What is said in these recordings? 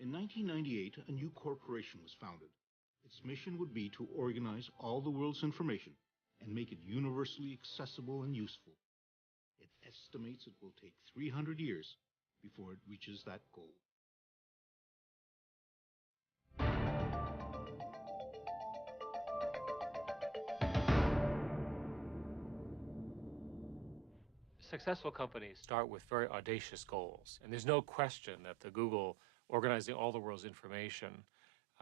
In 1998, a new corporation was founded. Its mission would be to organize all the world's information and make it universally accessible and useful. It estimates it will take 300 years before it reaches that goal. Successful companies start with very audacious goals, and there's no question that the Google organizing all the world's information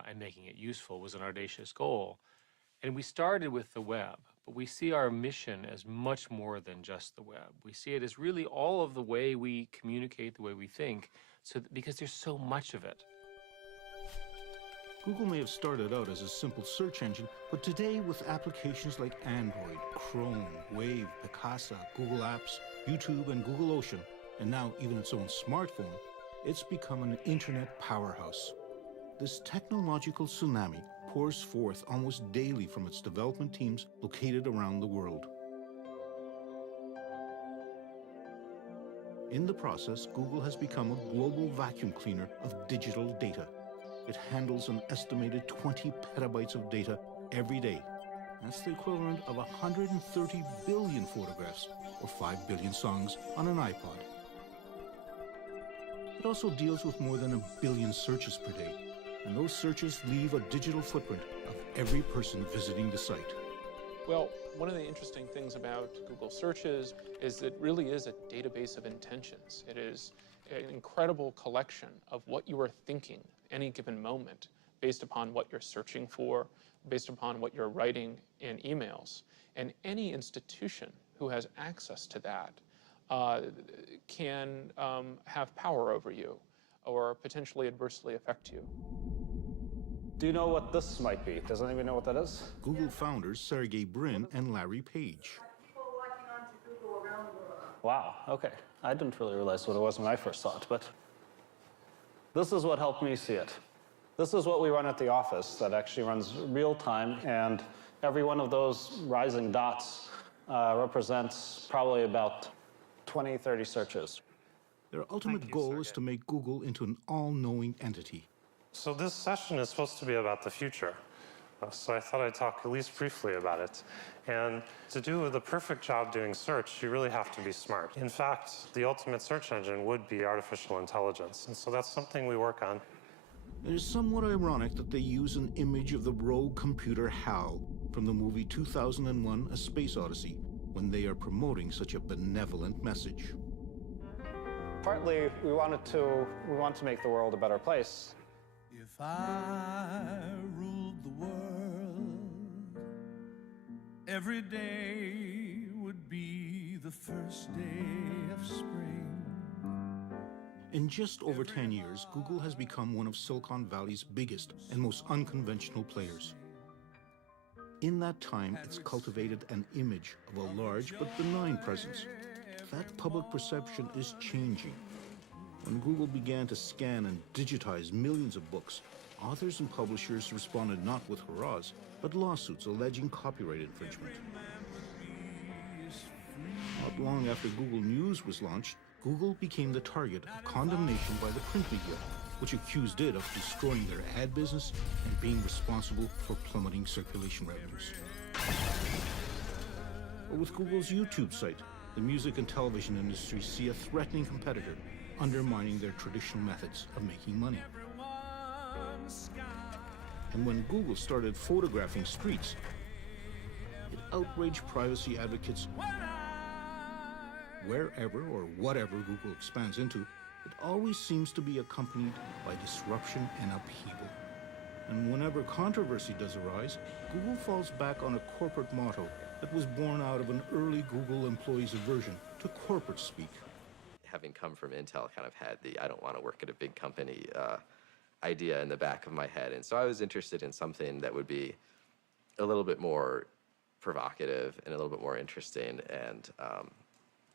and making it useful was an audacious goal. And we started with the web, but we see our mission as much more than just the web. We see it as really all of the way we communicate, the way we think, because there's so much of it. Google may have started out as a simple search engine, but today with applications like Android, Chrome, Wave, Picasa, Google Apps, YouTube, and Google Ocean, and now even its own smartphone, it's become an internet powerhouse. This technological tsunami pours forth almost daily from its development teams located around the world. In the process, Google has become a global vacuum cleaner of digital data. It handles an estimated 20 petabytes of data every day. That's the equivalent of 130 billion photographs or 5 billion songs on an iPod. It also deals with more than 1 billion searches per day, and those searches leave a digital footprint of every person visiting the site. Well, one of the interesting things about Google searches is that it really is a database of intentions. It is an incredible collection of what you are thinking any given moment based upon what you're searching for, based upon what you're writing in emails. And any institution who has access to that can have power over you or potentially adversely affect you. Do you know what this might be? Does anybody know what that is? Google founders Sergey Brin and Larry Page. People logging on to Google around the world. Wow, okay. I didn't really realize what it was when I first saw it, but this is what helped me see it. This is what we run at the office that actually runs real time, and every one of those rising dots represents probably about 20, 30 searches. Their ultimate goal is to make Google into an all-knowing entity. So this session is supposed to be about the future. So I thought I'd talk at least briefly about it. And to do the perfect job doing search, you really have to be smart. In fact, the ultimate search engine would be artificial intelligence. And so that's something we work on. It is somewhat ironic that they use an image of the rogue computer HAL from the movie 2001: A Space Odyssey when they are promoting such a benevolent message. Partly, we want to make the world a better place. If I ruled the world, every day would be the first day of spring. In just over 10 years, Google has become one of Silicon Valley's biggest and most unconventional players. In that time, it's cultivated an image of a large but benign presence. That public perception is changing. When Google began to scan and digitize millions of books, authors and publishers responded not with hurrahs, but lawsuits alleging copyright infringement. Not long after Google News was launched, Google became the target of condemnation by the print media, which accused it of destroying their ad business and being responsible for plummeting circulation revenues. But with Google's YouTube site, the music and television industries see a threatening competitor undermining their traditional methods of making money. And when Google started photographing streets, it outraged privacy advocates. Wherever or whatever Google expands into, it always seems to be accompanied by disruption and upheaval. And whenever controversy does arise, Google falls back on a corporate motto that was born out of an early Google employee's aversion to corporate speak. Having come from Intel, kind of had the I don't want to work at a big company idea in the back of my head. And so I was interested in something that would be a little bit more provocative and a little bit more interesting and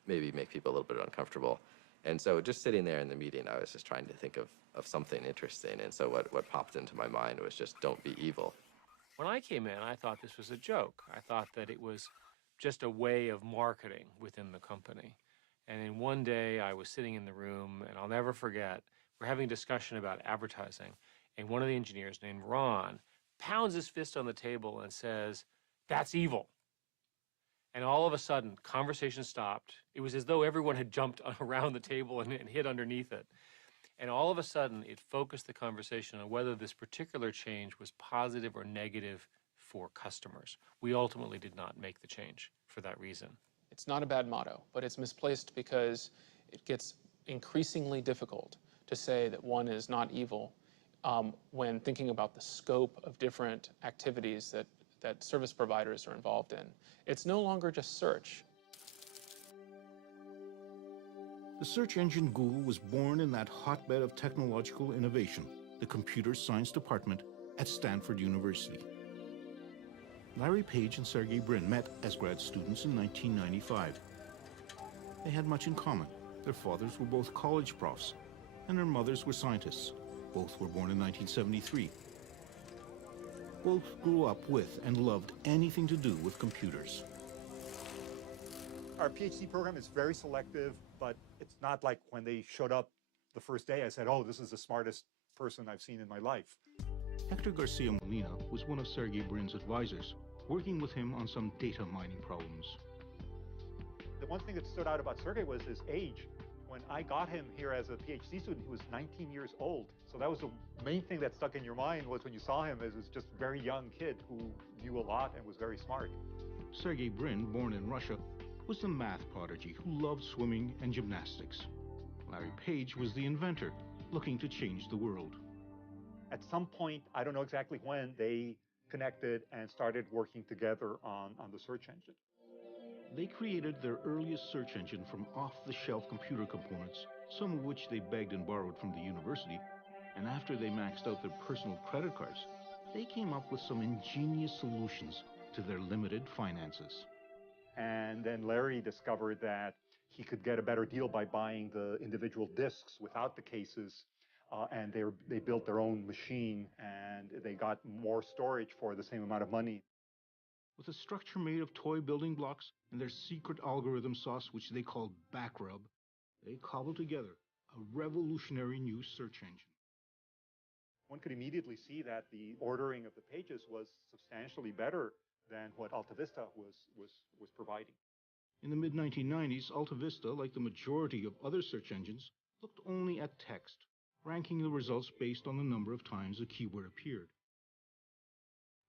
maybe make people a little bit uncomfortable. And so just sitting there in the meeting, I was just trying to think of something interesting. And so what popped into my mind was just don't be evil. When I came in, I thought this was a joke. I thought that it was just a way of marketing within the company. And then one day I was sitting in the room, and I'll never forget we're having a discussion about advertising, and one of the engineers named Ron pounds his fist on the table and says, "That's evil." And all of a sudden, conversation stopped. It was as though everyone had jumped around the table and hid underneath it. And all of a sudden, it focused the conversation on whether this particular change was positive or negative for customers. We ultimately did not make the change for that reason. It's not a bad motto, but it's misplaced because it gets increasingly difficult to say that one is not evil when thinking about the scope of different activities that service providers are involved in. It's no longer just search. The search engine Google was born in that hotbed of technological innovation, the Computer Science Department at Stanford University. Larry Page and Sergey Brin met as grad students in 1995. They had much in common. Their fathers were both college profs, and their mothers were scientists. Both were born in 1973. Both grew up with and loved anything to do with computers. Our PhD program is very selective, but it's not like when they showed up the first day, I said, oh, this is the smartest person I've seen in my life. Hector Garcia Molina was one of Sergey Brin's advisors, working with him on some data mining problems. The one thing that stood out about Sergey was his age. When I got him here as a PhD student, he was 19 years old. So that was the main thing that stuck in your mind was when you saw him as this just very young kid who knew a lot and was very smart. Sergey Brin, born in Russia, was the math prodigy who loved swimming and gymnastics. Larry Page was the inventor, looking to change the world. At some point, I don't know exactly when, they connected and started working together on the search engine. They created their earliest search engine from off-the-shelf computer components, some of which they begged and borrowed from the university, and after they maxed out their personal credit cards, they came up with some ingenious solutions to their limited finances. And then Larry discovered that he could get a better deal by buying the individual disks without the cases, and they built their own machine, and they got more storage for the same amount of money. With a structure made of toy building blocks and their secret algorithm sauce, which they called backrub, they cobbled together a revolutionary new search engine. One could immediately see that the ordering of the pages was substantially better than what AltaVista was providing. In the mid-1990s, AltaVista, like the majority of other search engines, looked only at text, ranking the results based on the number of times a keyword appeared.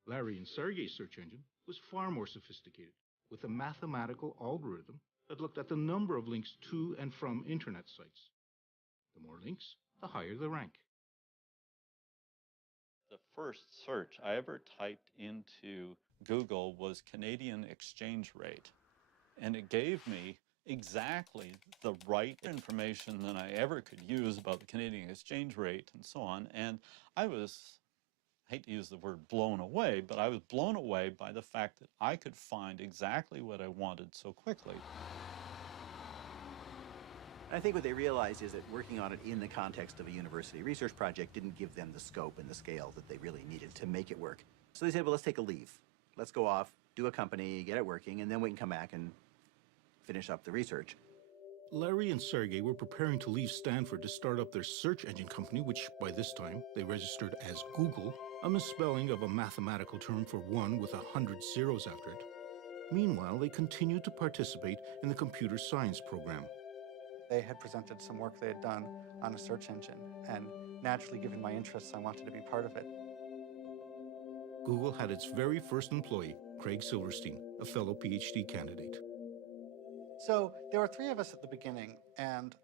Larry and Sergey's search engine was far more sophisticated, with a mathematical algorithm that looked at the number of links to and from internet sites. The more links, the higher the rank. The first search I ever typed into Google was Canadian exchange rate, and it gave me exactly the right information that I ever could use about the Canadian exchange rate and so on. And I was, I hate to use the word blown away, but I was blown away by the fact that I could find exactly what I wanted so quickly. I think what they realized is that working on it in the context of a university research project didn't give them the scope and the scale that they really needed to make it work. So they said, well, let's take a leave. Let's go off, do a company, get it working, and then we can come back and finish up the research. Larry and Sergey were preparing to leave Stanford to start up their search engine company, which by this time they registered as Google, a misspelling of a mathematical term for one with 100 zeros after it. Meanwhile, they continued to participate in the computer science program. They had presented some work they had done on a search engine, and naturally, given my interests, I wanted to be part of it. Google had its very first employee, Craig Silverstein, a fellow PhD candidate. So there were three of us at the beginning, and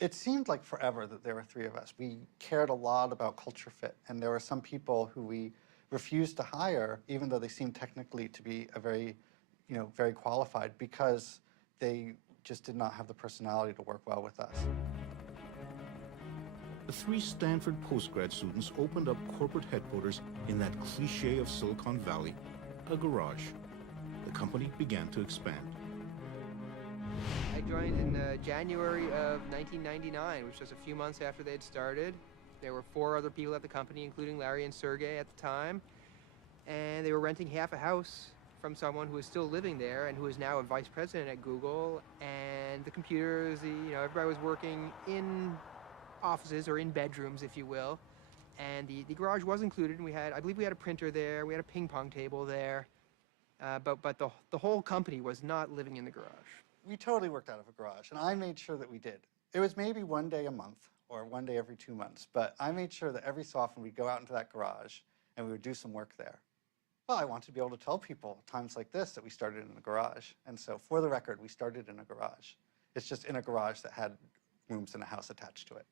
it seemed like forever that there were three of us. We cared a lot about culture fit, and there were some people who we refused to hire, even though they seemed technically to be very qualified, because they just did not have the personality to work well with us. The three Stanford postgrad students opened up corporate headquarters in that cliché of Silicon Valley, a garage. The company began to expand. I joined in January of 1999, which was a few months after they had started. There were 4 other people at the company, including Larry and Sergey at the time, and they were renting half a house from someone who was still living there and who is now a vice president at Google. And the computers, everybody was working in offices, or in bedrooms, if you will. And the garage was included, and I believe we had a printer there, we had a ping pong table there, but the whole company was not living in the garage. We totally worked out of a garage, and I made sure that we did. It was maybe one day a month, or one day every 2 months, but I made sure that every so often we'd go out into that garage and we would do some work there. Well, I want to be able to tell people times like this that we started in a garage. And so for the record, we started in a garage. It's just in a garage that had rooms in a house attached to it.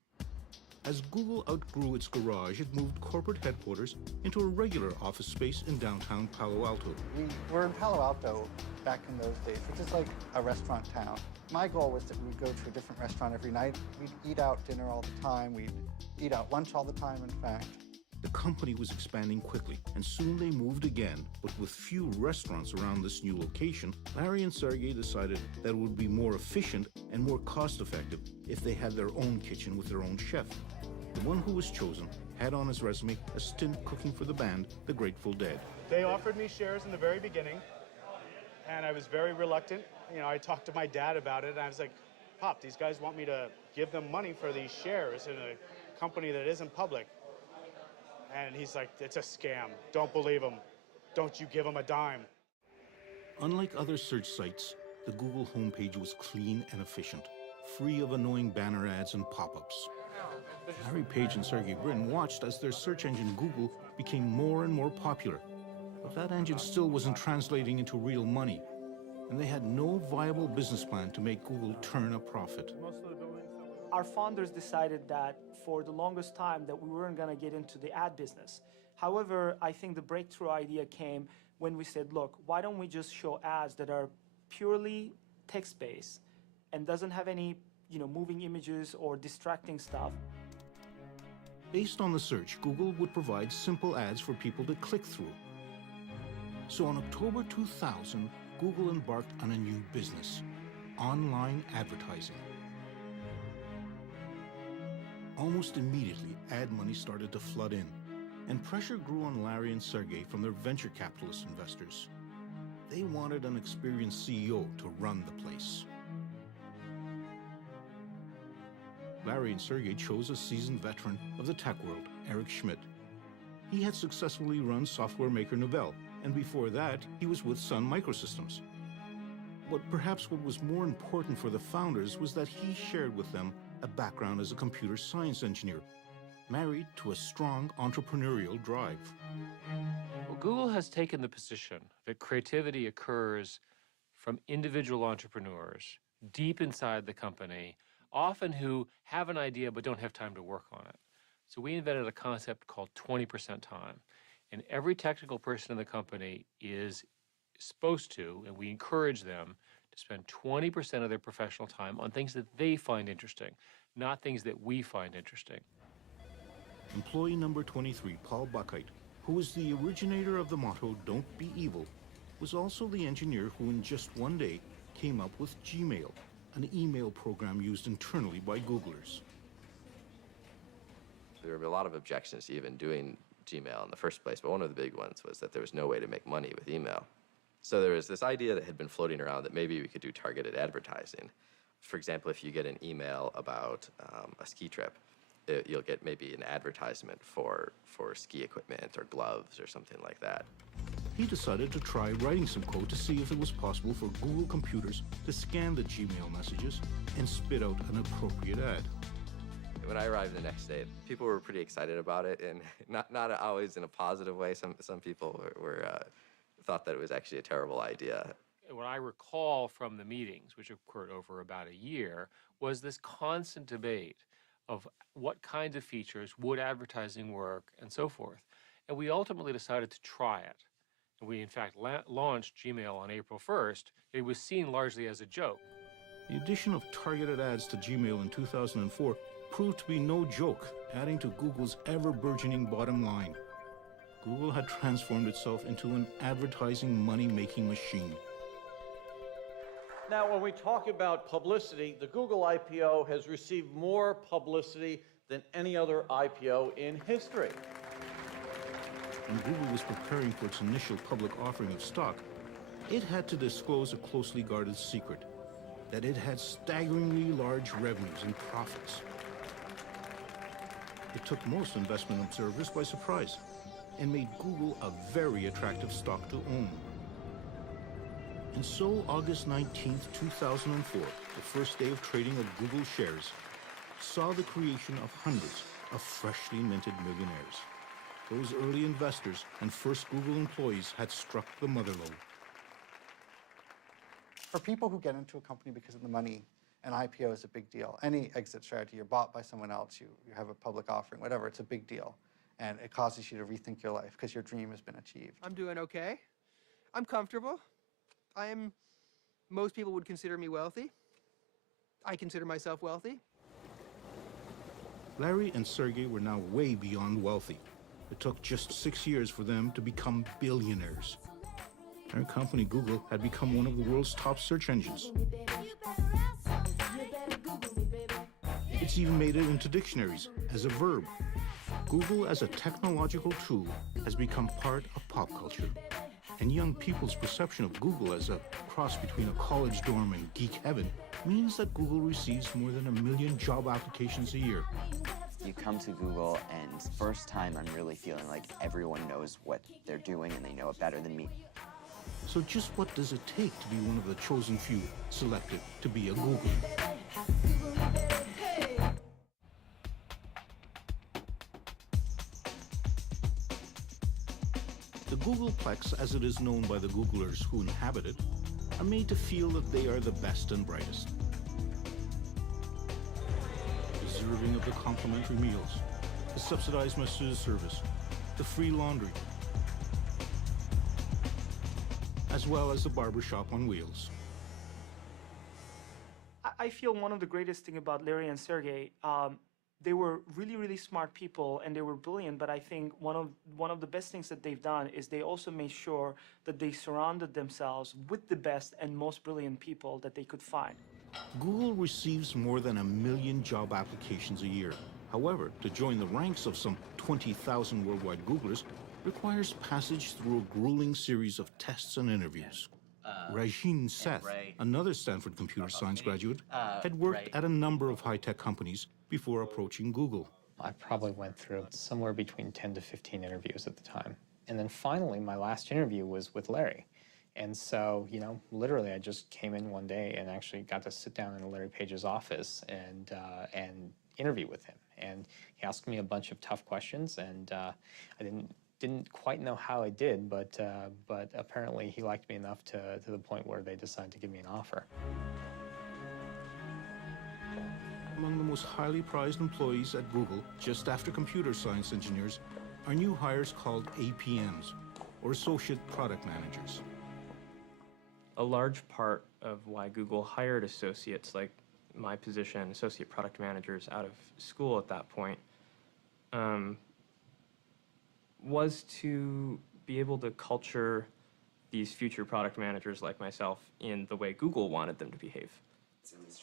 As Google outgrew its garage, it moved corporate headquarters into a regular office space in downtown Palo Alto. We were in Palo Alto back in those days, which is like a restaurant town. My goal was that we'd go to a different restaurant every night. We'd eat out dinner all the time. We'd eat out lunch all the time, in fact. The company was expanding quickly, and soon they moved again. But with few restaurants around this new location, Larry and Sergey decided that it would be more efficient and more cost-effective if they had their own kitchen with their own chef. The one who was chosen had on his resume a stint cooking for the band, the Grateful Dead. They offered me shares in the very beginning, and I was very reluctant. You know, I talked to my dad about it, and I was like, Pop, these guys want me to give them money for these shares in a company that isn't public. And he's like, it's a scam. Don't believe them. Don't you give them a dime. Unlike other search sites, the Google homepage was clean and efficient, free of annoying banner ads and pop-ups. Larry Page and Sergey Brin watched as their search engine Google became more and more popular. But that engine still wasn't translating into real money, and they had no viable business plan to make Google turn a profit. Our founders decided that for the longest time that we weren't going to get into the ad business. However, I think the breakthrough idea came when we said, look, why don't we just show ads that are purely text-based and doesn't have any, moving images or distracting stuff. Based on the search, Google would provide simple ads for people to click through. So in October 2000, Google embarked on a new business, online advertising. Almost immediately, ad money started to flood in, and pressure grew on Larry and Sergey from their venture capitalist investors. They wanted an experienced CEO to run the place. Larry and Sergey chose a seasoned veteran of the tech world, Eric Schmidt. He had successfully run software maker Novell, and before that, he was with Sun Microsystems. But perhaps what was more important for the founders was that he shared with them a background as a computer science engineer, married to a strong entrepreneurial drive. Well, Google has taken the position that creativity occurs from individual entrepreneurs deep inside the company, often who have an idea but don't have time to work on it. So we invented a concept called 20% time. And every technical person in the company is supposed to, and we encourage them to spend 20% of their professional time on things that they find interesting, not things that we find interesting. Employee number 23, Paul Buckheit, who was the originator of the motto, "Don't be evil," was also the engineer who in just one day came up with Gmail, an email program used internally by Googlers. There were a lot of objections to even doing Gmail in the first place, but one of the big ones was that there was no way to make money with email. So there was this idea that had been floating around that maybe we could do targeted advertising. For example, if you get an email about a ski trip, you'll get maybe an advertisement for ski equipment or gloves or something like that. He decided to try writing some code to see if it was possible for Google computers to scan the Gmail messages and spit out an appropriate ad. When I arrived the next day, people were pretty excited about it, and not always in a positive way. Some people thought that it was actually a terrible idea. What I recall from the meetings, which occurred over about a year, was this constant debate of what kinds of features would advertising work and so forth. And we ultimately decided to try it. And we, in fact, launched Gmail on April 1st. It was seen largely as a joke. The addition of targeted ads to Gmail in 2004 proved to be no joke, adding to Google's ever-burgeoning bottom line. Google had transformed itself into an advertising money-making machine. Now, when we talk about publicity, the Google IPO has received more publicity than any other IPO in history. When Google was preparing for its initial public offering of stock, it had to disclose a closely guarded secret, that it had staggeringly large revenues and profits. It took most investment observers by surprise and made Google a very attractive stock to own. And so, August 19th, 2004, the first day of trading of Google shares, saw the creation of hundreds of freshly minted millionaires. Those early investors and first Google employees had struck the mother lode. For people who get into a company because of the money, an IPO is a big deal. Any exit strategy, you're bought by someone else, you have a public offering, whatever, it's a big deal. And it causes you to rethink your life because your dream has been achieved. I'm doing okay. I'm comfortable. Most people would consider me wealthy. I consider myself wealthy. Larry and Sergey were now way beyond wealthy. It took just 6 years for them to become billionaires. Their company, Google, had become one of the world's top search engines. It's even made it into dictionaries as a verb. Google as a technological tool has become part of pop culture. And young people's perception of Google as a cross between a college dorm and geek heaven means that Google receives more than 1 million job applications a year. You come to Google, and first time I'm really feeling like everyone knows what they're doing and they know it better than me. So just what does it take to be one of the chosen few selected to be a Googler? The Googleplex, as it is known by the Googlers who inhabit it, are made to feel that they are the best and brightest. Deserving of the complimentary meals, the subsidized masseuse service, the free laundry, as well as the barbershop on wheels. I feel one of the greatest thing about Larry and Sergey, they were really, really smart people and they were brilliant, but I think one of the best things that they've done is they also made sure that they surrounded themselves with the best and most brilliant people that they could find. Google receives more than 1 million job applications a year. However, to join the ranks of some 20,000 worldwide Googlers requires passage through a grueling series of tests and interviews. Rajin Seth, another Stanford computer science graduate, had worked at a number of high-tech companies before approaching Google. I probably went through somewhere between 10 to 15 interviews at the time. And then finally, my last interview was with Larry. And so, literally I just came in one day and actually got to sit down in Larry Page's office and interview with him. And he asked me a bunch of tough questions, and I didn't quite know how I did, but apparently he liked me enough to the point where they decided to give me an offer. Among the most highly prized employees at Google, just after computer science engineers, are new hires called APMs, or Associate Product Managers. A large part of why Google hired associates like my position, associate product managers, out of school at that point, was to be able to culture these future product managers like myself in the way Google wanted them to behave.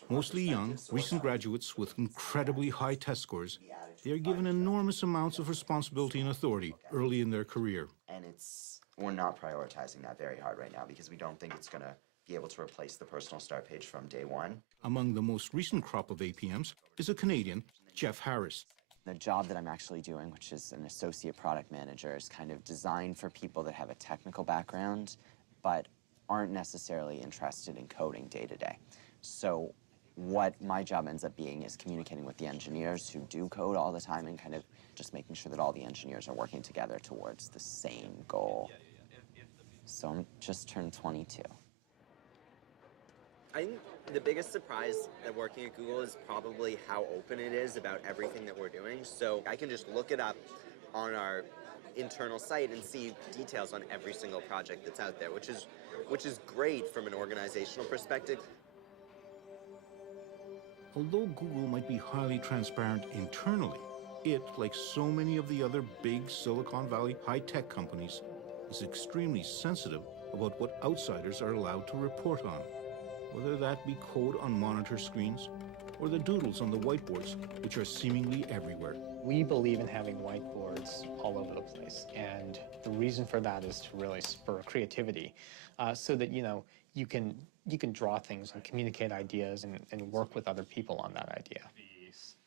Mostly young, recent graduates with incredibly high test scores, they are given enormous amounts of responsibility and authority early in their career. And we're not prioritizing that very hard right now because we don't think it's going to be able to replace the personal start page from day one. Among the most recent crop of APMs is a Canadian, Jeff Harris. The job that I'm actually doing, which is an associate product manager, is kind of designed for people that have a technical background but aren't necessarily interested in coding day to day. So what my job ends up being is communicating with the engineers who do code all the time and kind of just making sure that all the engineers are working together towards the same goal. So I'm just turned 22. I think the biggest surprise at working at Google is probably how open it is about everything that we're doing. So I can just look it up on our internal site and see details on every single project that's out there, which is great from an organizational perspective. Although Google might be highly transparent internally, it, like so many of the other big Silicon Valley high-tech companies, is extremely sensitive about what outsiders are allowed to report on, whether that be code on monitor screens or the doodles on the whiteboards, which are seemingly everywhere. We believe in having whiteboards all over the place, and the reason for that is to really spur creativity, so that you can draw things and communicate ideas and work with other people on that idea.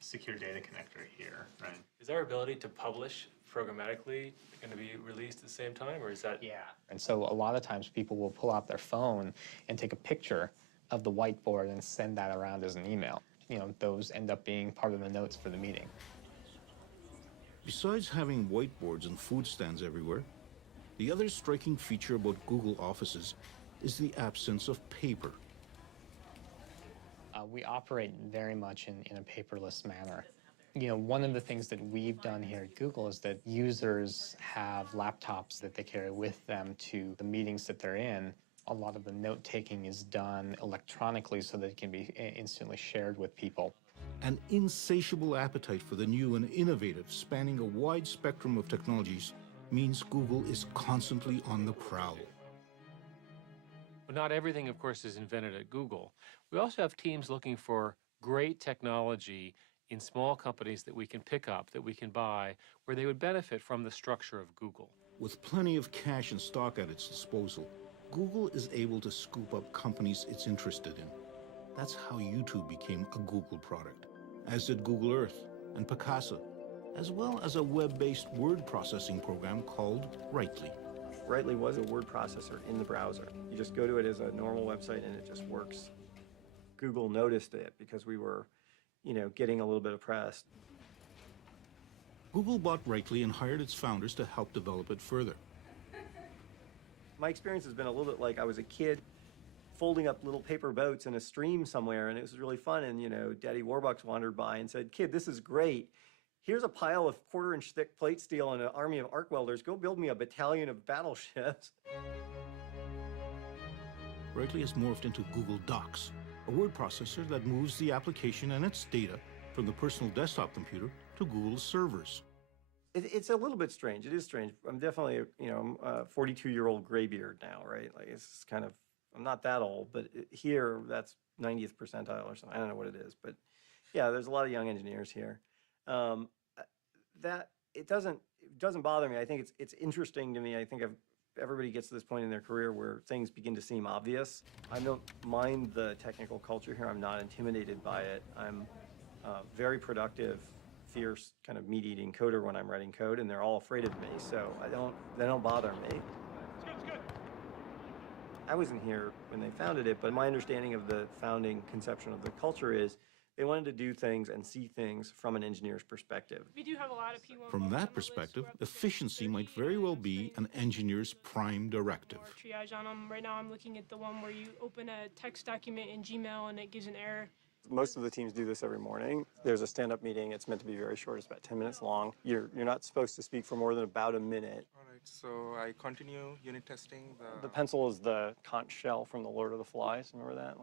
secure data connector here, right? Is our ability to publish programmatically going to be released at the same time, or is that? Yeah. And so a lot of times people will pull out their phone and take a picture of the whiteboard and send that around as an email. You know, those end up being part of the notes for the meeting. Besides having whiteboards and food stands everywhere, the other striking feature about Google Offices is the absence of paper. We operate very much in a paperless manner. You know, one of the things that we've done here at Google is that users have laptops that they carry with them to the meetings that they're in. A lot of the note-taking is done electronically so that it can be instantly shared with people. An insatiable appetite for the new and innovative, spanning a wide spectrum of technologies, means Google is constantly on the prowl. But not everything, of course, is invented at Google. We also have teams looking for great technology in small companies that we can pick up, that we can buy, where they would benefit from the structure of Google. With plenty of cash and stock at its disposal, Google is able to scoop up companies it's interested in. That's how YouTube became a Google product, as did Google Earth and Picasa, as well as a web-based word processing program called Writely. Writely was a word processor in the browser. You just go to it as a normal website and it just works. Google noticed it because we were, getting a little bit of press. Google bought Writely and hired its founders to help develop it further. My experience has been a little bit like I was a kid folding up little paper boats in a stream somewhere, and it was really fun. And, Daddy Warbucks wandered by and said, "Kid, this is great. Here's a pile of quarter-inch thick plate steel and an army of arc welders. Go build me a battalion of battleships." Writely has morphed into Google Docs, a word processor that moves the application and its data from the personal desktop computer to Google's servers. It's a little bit strange. It is strange. I'm definitely, I'm a 42-year-old graybeard now, right? Like, it's kind of, I'm not that old, but here, that's 90th percentile or something. I don't know what it is, but yeah, there's a lot of young engineers here. That it doesn't bother me. I think it's interesting to me. I think everybody gets to this point in their career where things begin to seem obvious. I don't mind the technical culture here. I'm not intimidated by it. I'm very productive, fierce, kind of meat-eating coder when I'm writing code, and they're all afraid of me, so they don't bother me. It's good. I wasn't here when they founded it, but my understanding of the founding conception of the culture is they wanted to do things and see things from an engineer's perspective. We do have a lot of P1. From that perspective, efficiency might very well be an engineer's prime directive. Triage on them. Right now I'm looking at the one where you open a text document in Gmail and it gives an error. Most of the teams do this every morning. There's a stand-up meeting. It's meant to be very short. It's about 10 minutes long. You're not supposed to speak for more than about a minute. All right, so I continue unit testing. The pencil is the conch shell from the Lord of the Flies. Remember that?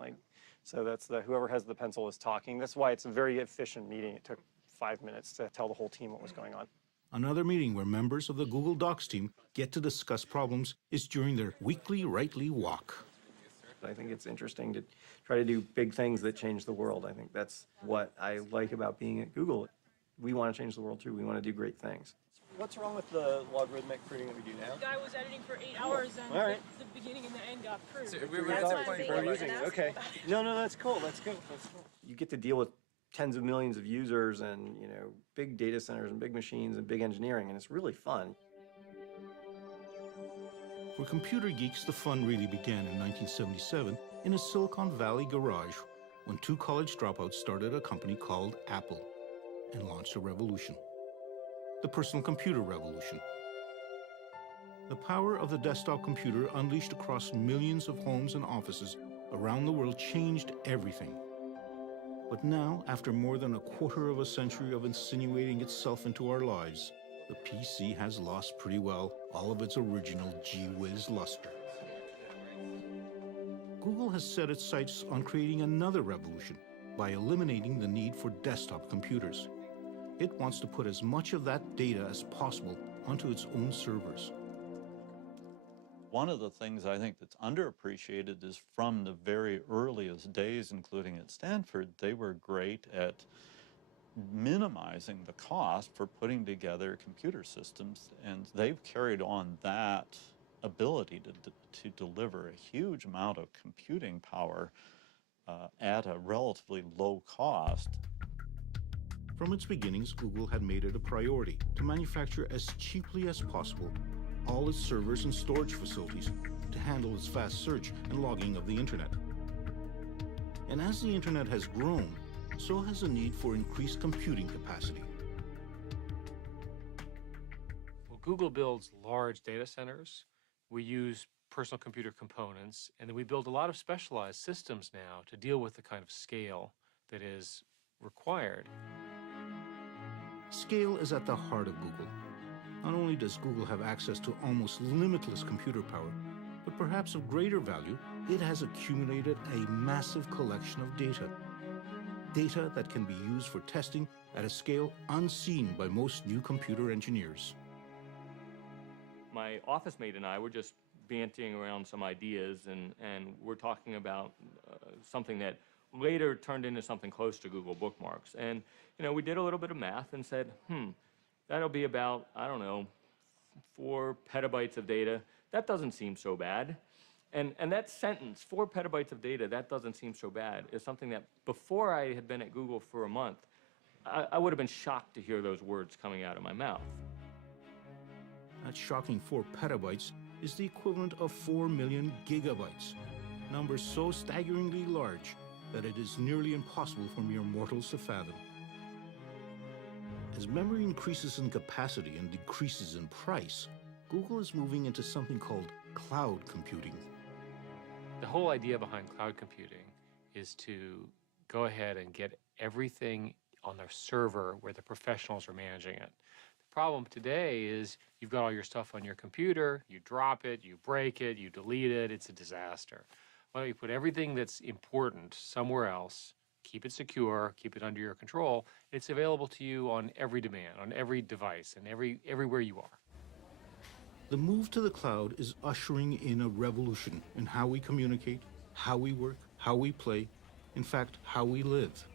So that's whoever has the pencil is talking. That's why it's a very efficient meeting. It took 5 minutes to tell the whole team what was going on. Another meeting where members of the Google Docs team get to discuss problems is during their weekly Writely walk. I think it's interesting to try to do big things that change the world. I think that's what I like about being at Google. We want to change the world too. We want to do great things. What's wrong with the logarithmic pruning that we do now? The guy was editing for 8 hours and All right. the beginning and the end got pruned. So We're using it. Okay. No, that's cool. That's cool. You get to deal with tens of millions of users and, big data centers and big machines and big engineering, and it's really fun. For computer geeks, the fun really began in 1977 in a Silicon Valley garage when two college dropouts started a company called Apple and launched a revolution. The personal computer revolution. The power of the desktop computer unleashed across millions of homes and offices around the world changed everything. But now, after more than a quarter of a century of insinuating itself into our lives, the PC has lost pretty well all of its original gee-whiz luster. Google has set its sights on creating another revolution by eliminating the need for desktop computers. It wants to put as much of that data as possible onto its own servers. One of the things I think that's underappreciated is from the very earliest days, including at Stanford, they were great at minimizing the cost for putting together computer systems, and they've carried on that ability to deliver a huge amount of computing power at a relatively low cost. From its beginnings, Google had made it a priority to manufacture as cheaply as possible all its servers and storage facilities to handle its fast search and logging of the internet. And as the internet has grown, so has the need for increased computing capacity. Well, Google builds large data centers. We use personal computer components, and then we build a lot of specialized systems now to deal with the kind of scale that is required. Scale is at the heart of Google. Not only does Google have access to almost limitless computer power, but perhaps of greater value, it has accumulated a massive collection of data. Data that can be used for testing at a scale unseen by most new computer engineers. My office mate and I were just banting around some ideas, and we're talking about something that later turned into something close to Google Bookmarks. And we did a little bit of math and said, that'll be about, I don't know, 4 petabytes of data. That doesn't seem so bad. And that sentence, 4 petabytes of data, that doesn't seem so bad, is something that before I had been at Google for a month, I would have been shocked to hear those words coming out of my mouth. That shocking 4 petabytes is the equivalent of 4 million gigabytes, numbers so staggeringly large that it is nearly impossible for mere mortals to fathom. As memory increases in capacity and decreases in price, Google is moving into something called cloud computing. The whole idea behind cloud computing is to go ahead and get everything on their server where the professionals are managing it. The problem today is you've got all your stuff on your computer, you drop it, you break it, you delete it, it's a disaster. Why don't you put everything that's important somewhere else, keep it secure, keep it under your control, it's available to you on every demand, on every device, and everywhere you are. The move to the cloud is ushering in a revolution in how we communicate, how we work, how we play, in fact, how we live.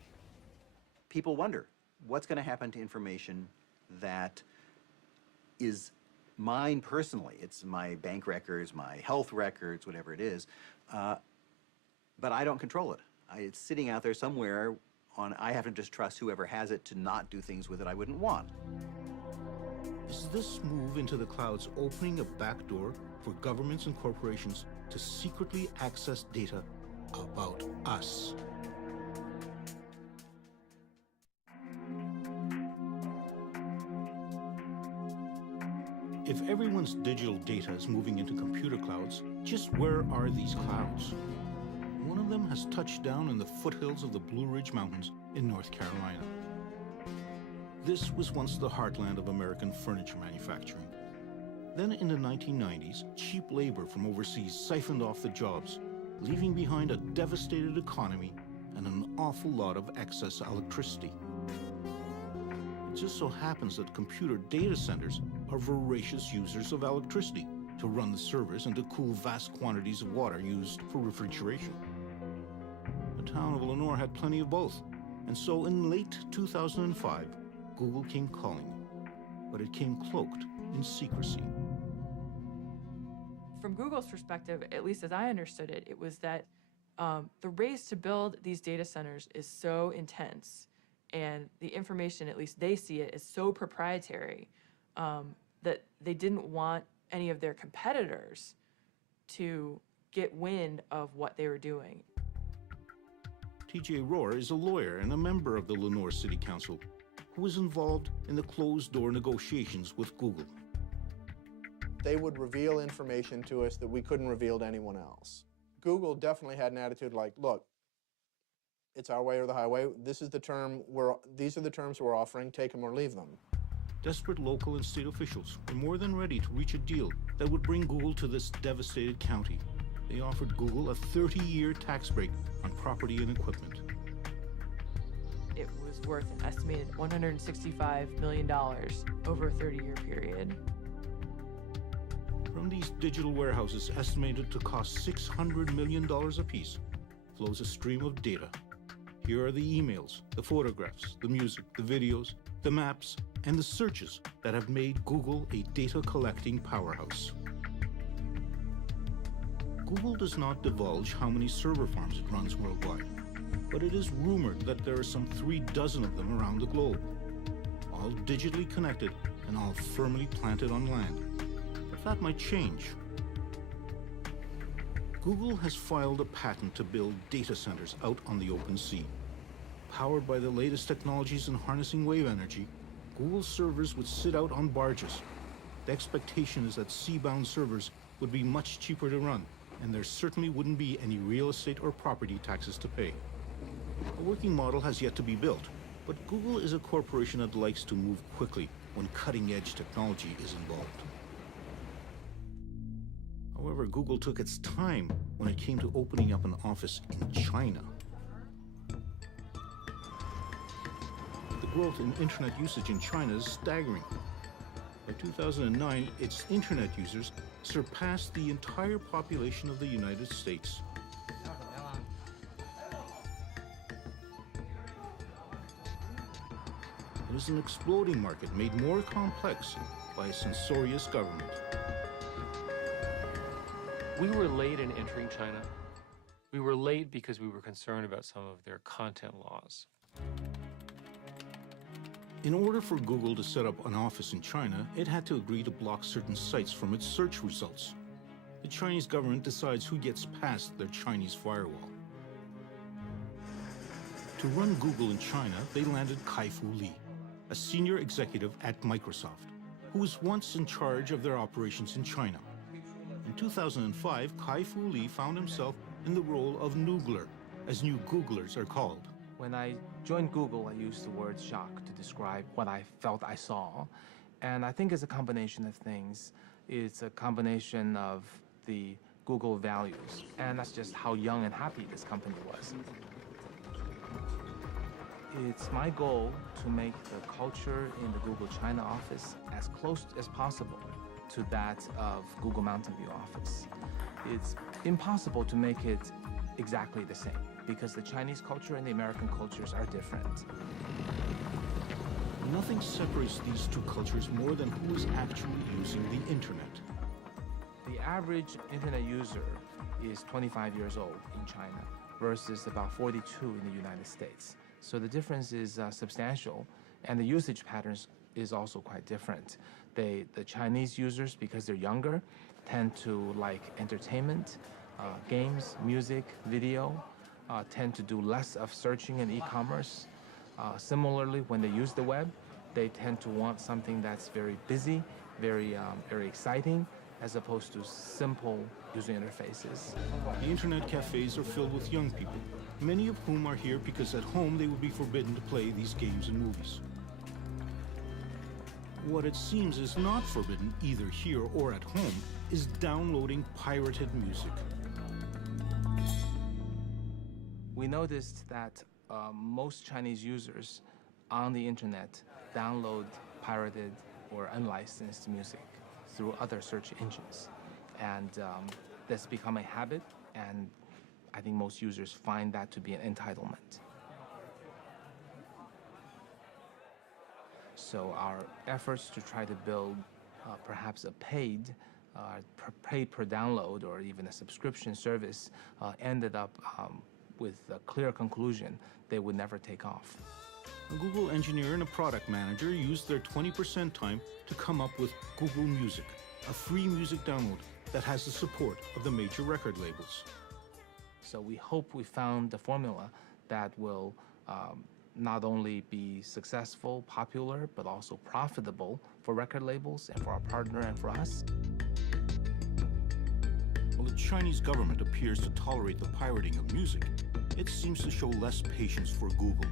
People wonder, what's going to happen to information that is mine personally? It's my bank records, my health records, whatever it is, but I don't control it. It's sitting out there somewhere I have to just trust whoever has it to not do things with it I wouldn't want. Is this move into the clouds opening a back door for governments and corporations to secretly access data about us? If everyone's digital data is moving into computer clouds, just where are these clouds? One of them has touched down in the foothills of the Blue Ridge Mountains in North Carolina. This was once the heartland of American furniture manufacturing. Then in the 1990s, cheap labor from overseas siphoned off the jobs, leaving behind a devastated economy and an awful lot of excess electricity. It just so happens that computer data centers are voracious users of electricity to run the servers and to cool vast quantities of water used for refrigeration. The town of Lenore had plenty of both, and so in late 2005, Google came calling, but it came cloaked in secrecy. From Google's perspective, at least as I understood it, it was that the race to build these data centers is so intense, and the information, at least they see it, is so proprietary that they didn't want any of their competitors to get wind of what they were doing. T.J. Rohr is a lawyer and a member of the Lenore City Council who was involved in the closed-door negotiations with Google. They would reveal information to us that we couldn't reveal to anyone else. Google definitely had an attitude like, look, it's our way or the highway. These are the terms we're offering, take them or leave them. Desperate local and state officials were more than ready to reach a deal that would bring Google to this devastated county. They offered Google a 30-year tax break on property and equipment. It was worth an estimated $165 million over a 30-year period. From these digital warehouses estimated to cost $600 million apiece flows a stream of data. Here are the emails, the photographs, the music, the videos, the maps, and the searches that have made Google a data-collecting powerhouse. Google does not divulge how many server farms it runs worldwide. but it is rumored that there are some 36 of them around the globe, all digitally connected and all firmly planted on land. But that might change. Google has filed a patent to build data centers out on the open sea. Powered by the latest technologies in harnessing wave energy, Google servers would sit out on barges. The expectation is that seabound servers would be much cheaper to run, and there certainly wouldn't be any real estate or property taxes to pay. A working model has yet to be built, but Google is a corporation that likes to move quickly when cutting-edge technology is involved. However, Google took its time when it came to opening up an office in China. The growth in internet usage in China is staggering. By 2009, its internet users surpassed the entire population of the United States. It is an exploding market made more complex by a censorious government. We were late in entering China. We were late because we were concerned about some of their content laws. In order for Google to set up an office in China, it had to agree to block certain sites from its search results. The Chinese government decides who gets past their Chinese firewall. To run Google in China, they landed Kai-Fu Lee, a senior executive at Microsoft, who was once in charge of their operations in China. In 2005, Kai-Fu Lee found himself in the role of Noogler, as new Googlers are called. When I joined Google, I used the word shock to describe what I felt I saw. And I think it's a combination of things. It's a combination of the Google values, and that's just how young and happy this company was. It's my goal to make the culture in the Google China office as close as possible to that of Google Mountain View office. It's impossible to make it exactly the same because the Chinese culture and the American cultures are different. Nothing separates these two cultures more than who is actually using the internet. The average internet user is 25 years old in China versus about 42 in the United States. So the difference is substantial, and the usage patterns is also quite different. The Chinese users, because they're younger, tend to like entertainment, games, music, video, tend to do less of searching and e-commerce. Similarly, when they use the web, they tend to want something that's very busy, very exciting, as opposed to simple user interfaces. The internet cafes are filled with young people, many of whom are here because at home they would be forbidden to play these games and movies. What it seems is not forbidden, either here or at home, is downloading pirated music. We noticed that most Chinese users on the internet download pirated or unlicensed music through other search engines. And that's become a habit, and I think most users find that to be an entitlement. So our efforts to try to build perhaps a paid per download or even a subscription service ended up with a clear conclusion they would never take off. A Google engineer and a product manager used their 20% time to come up with Google Music, a free music download that has the support of the major record labels. So we hope we found the formula that will not only be successful, popular, but also profitable for record labels and for our partner and for us. While the Chinese government appears to tolerate the pirating of music, it seems to show less patience for Google,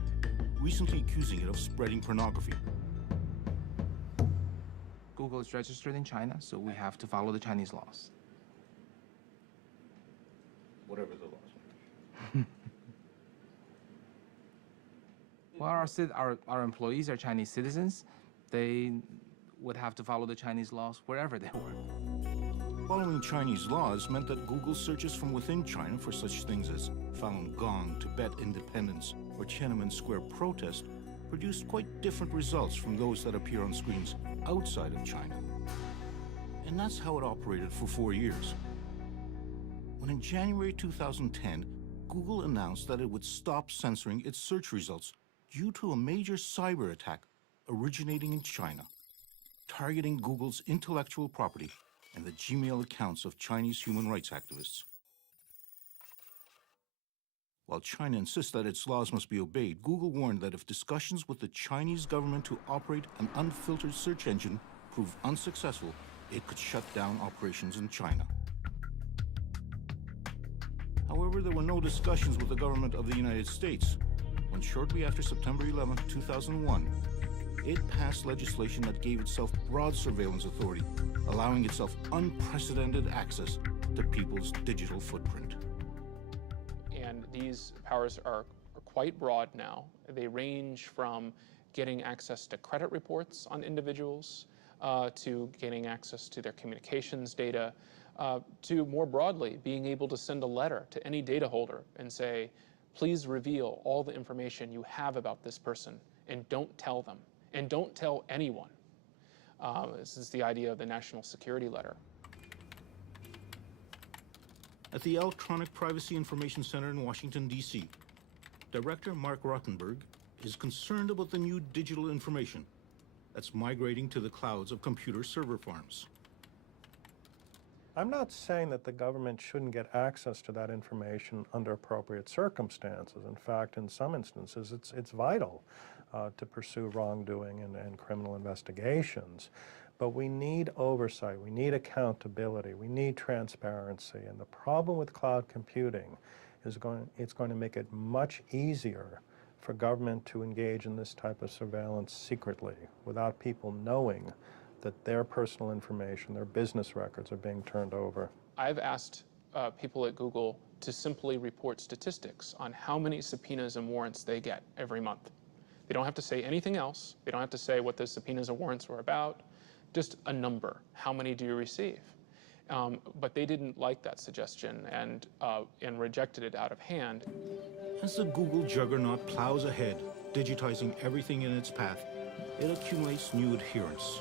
recently accusing it of spreading pornography. Google is registered in China, so we have to follow the Chinese laws. Whatever the laws. Well, our employees are Chinese citizens. They would have to follow the Chinese laws wherever they were. Following Chinese laws meant that Google searches from within China for such things as Falun Gong, Tibet independence, or Tiananmen Square protest produced quite different results from those that appear on screens outside of China. And that's how it operated for 4 years. When in January 2010, Google announced that it would stop censoring its search results due to a major cyber attack originating in China, targeting Google's intellectual property and the Gmail accounts of Chinese human rights activists. While China insists that its laws must be obeyed, Google warned that if discussions with the Chinese government to operate an unfiltered search engine prove unsuccessful, it could shut down operations in China. However, there were no discussions with the government of the United States when shortly after September 11, 2001, it passed legislation that gave itself broad surveillance authority, allowing itself unprecedented access to people's digital footprint. And these powers are quite broad now. They range from getting access to credit reports on individuals, to gaining access to their communications data, to more broadly being able to send a letter to any data holder and say, please reveal all the information you have about this person and don't tell them, and don't tell anyone. This is the idea of the National Security Letter. At the Electronic Privacy Information Center in Washington, D.C., Director Mark Rottenberg is concerned about the new digital information that's migrating to the clouds of computer server farms. I'm not saying that the government shouldn't get access to that information under appropriate circumstances. In fact, in some instances, it's vital to pursue wrongdoing and criminal investigations. But we need oversight, we need accountability, we need transparency. And the problem with cloud computing is it's going to make it much easier for government to engage in this type of surveillance secretly without people knowing that their personal information, their business records are being turned over. I've asked people at Google to simply report statistics on how many subpoenas and warrants they get every month. They don't have to say anything else. They don't have to say what the subpoenas and warrants were about. Just a number. How many do you receive? But they didn't like that suggestion and rejected it out of hand. As the Google juggernaut plows ahead, digitizing everything in its path, it accumulates new adherents.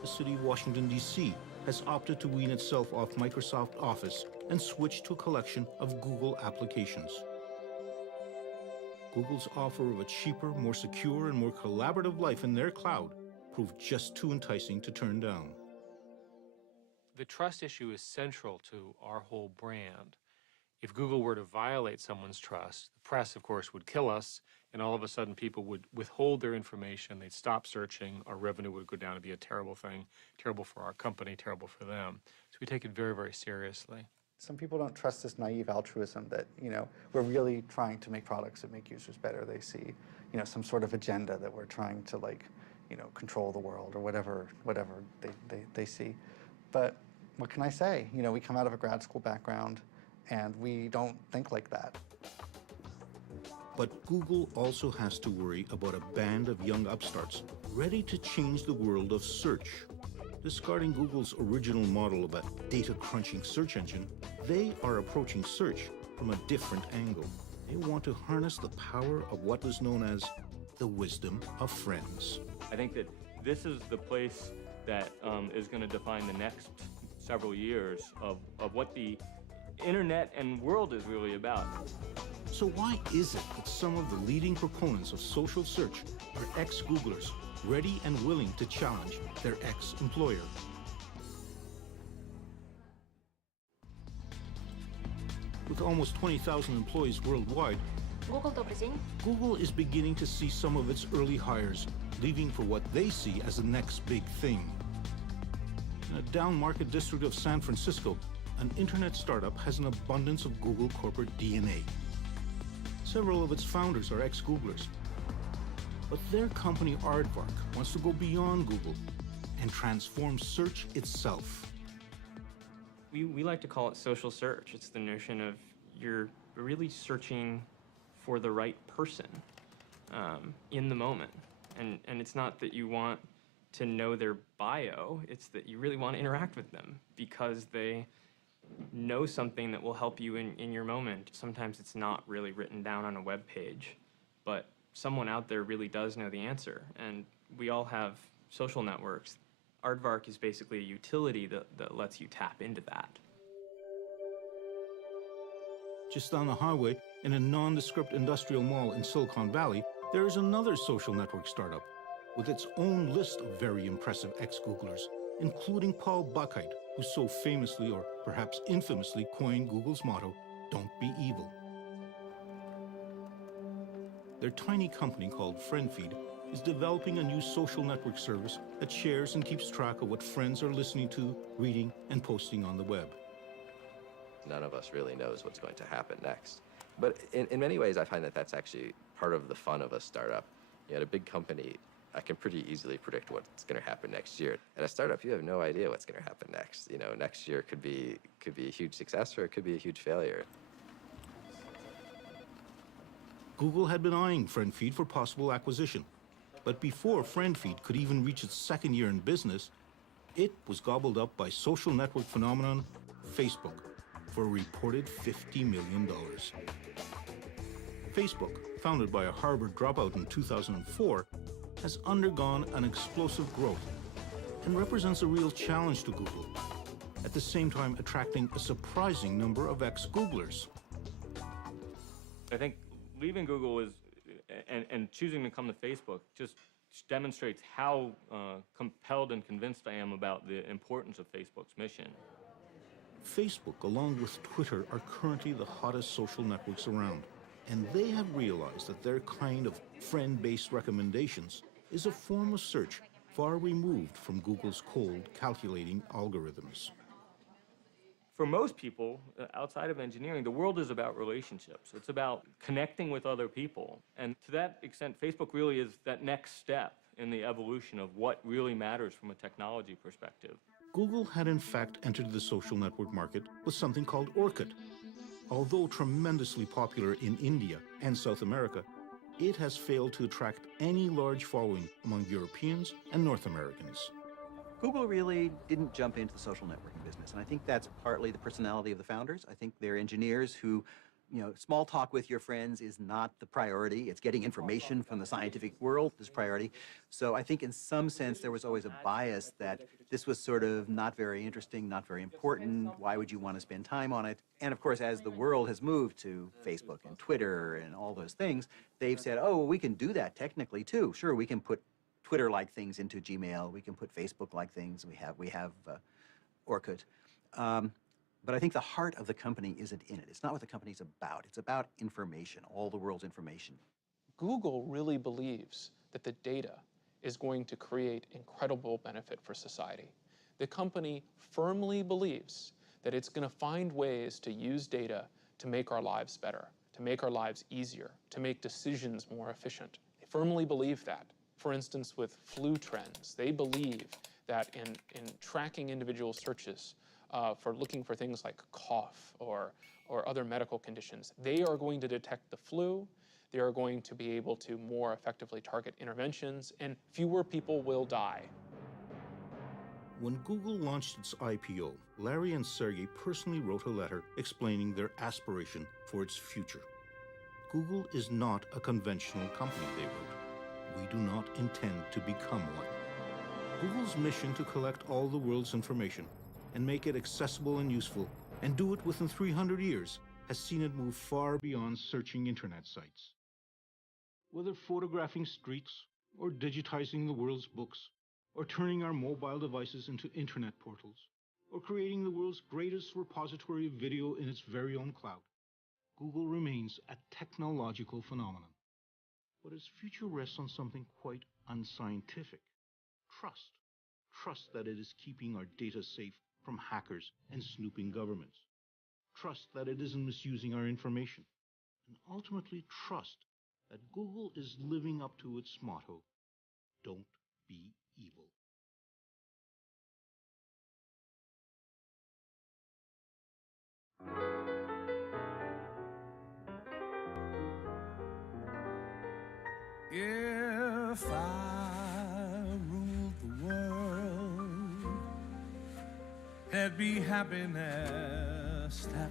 The city of Washington, D.C. has opted to wean itself off Microsoft Office and switch to a collection of Google applications. Google's offer of a cheaper, more secure, and more collaborative life in their cloud proved just too enticing to turn down. The trust issue is central to our whole brand. If Google were to violate someone's trust, the press, of course, would kill us, and all of a sudden people would withhold their information, they'd stop searching, our revenue would go down. It'd be a terrible thing, terrible for our company, terrible for them. So we take it very, very seriously. Some people don't trust this naive altruism that, we're really trying to make products that make users better. They see, some sort of agenda that we're trying to, control the world or whatever they see. But what can I say? We come out of a grad school background, and we don't think like that. But Google also has to worry about a band of young upstarts ready to change the world of search. Discarding Google's original model of a data-crunching search engine, they are approaching search from a different angle. They want to harness the power of what was known as the wisdom of friends. I think that this is the place that is going to define the next several years of what the internet and world is really about. So why is it that some of the leading proponents of social search are ex-Googlers, ready and willing to challenge their ex-employer? With almost 20,000 employees worldwide, Google is beginning to see some of its early hires leaving for what they see as the next big thing. In a down-market district of San Francisco, an internet startup has an abundance of Google corporate DNA. Several of its founders are ex-Googlers. But their company, Aardvark, wants to go beyond Google and transform search itself. We like to call it social search. It's the notion of you're really searching for the right person in the moment. And it's not that you want to know their bio, it's that you really want to interact with them because they know something that will help you in your moment. Sometimes it's not really written down on a web page, but someone out there really does know the answer. And we all have social networks. Aardvark is basically a utility that lets you tap into that. Just down the highway, in a nondescript industrial mall in Silicon Valley, there is another social network startup with its own list of very impressive ex-Googlers, including Paul Buchheit, who so famously, or perhaps infamously, coined Google's motto, "Don't be evil." Their tiny company called FriendFeed is developing a new social network service that shares and keeps track of what friends are listening to, reading, and posting on the web. None of us really knows what's going to happen next. But in many ways, I find that that's actually part of the fun of a startup. At a big company, I can pretty easily predict what's going to happen next year. At a startup, you have no idea what's going to happen next. Next year could be a huge success or it could be a huge failure. Google had been eyeing FriendFeed for possible acquisition. But before FriendFeed could even reach its second year in business, it was gobbled up by social network phenomenon Facebook for a reported $50 million. Facebook, founded by a Harvard dropout in 2004, has undergone an explosive growth and represents a real challenge to Google, at the same time attracting a surprising number of ex-Googlers. I think leaving Google and choosing to come to Facebook just demonstrates how compelled and convinced I am about the importance of Facebook's mission. Facebook, along with Twitter, are currently the hottest social networks around, and they have realized that their kind of friend-based recommendations is a form of search far removed from Google's cold, calculating algorithms. For most people, outside of engineering, the world is about relationships. It's about connecting with other people. And to that extent, Facebook really is that next step in the evolution of what really matters from a technology perspective. Google had in fact entered the social network market with something called Orkut. Although tremendously popular in India and South America, it has failed to attract any large following among Europeans and North Americans. Google really didn't jump into the social networking business, and I think that's partly the personality of the founders. I think they're engineers who, small talk with your friends is not the priority. It's getting information from the scientific world is priority. So I think in some sense there was always a bias that this was sort of not very interesting, not very important. Why would you want to spend time on it? And of course, as the world has moved to Facebook and Twitter and all those things, they've said, oh, well, we can do that technically too. Sure, we can put Twitter-like things into Gmail. We can put Facebook-like things. We have Orkut. But I think the heart of the company isn't in it. It's not what the company's about. It's about information, all the world's information. Google really believes that the data is going to create incredible benefit for society. The company firmly believes that it's going to find ways to use data to make our lives better, to make our lives easier, to make decisions more efficient. They firmly believe that. For instance, with flu trends, they believe that in tracking individual searches for looking for things like cough or other medical conditions, they are going to detect the flu, they are going to be able to more effectively target interventions, and fewer people will die. When Google launched its IPO, Larry and Sergey personally wrote a letter explaining their aspiration for its future. Google is not a conventional company, they wrote. We do not intend to become one. Google's mission to collect all the world's information and make it accessible and useful, and do it within 300 years, has seen it move far beyond searching internet sites. Whether photographing streets, or digitizing the world's books, or turning our mobile devices into internet portals, or creating the world's greatest repository of video in its very own cloud, Google remains a technological phenomenon. But its future rests on something quite unscientific. Trust. Trust that it is keeping our data safe from hackers and snooping governments. Trust that it isn't misusing our information. And ultimately trust that Google is living up to its motto, don't be evil. If I ruled the world, there'd be happiness that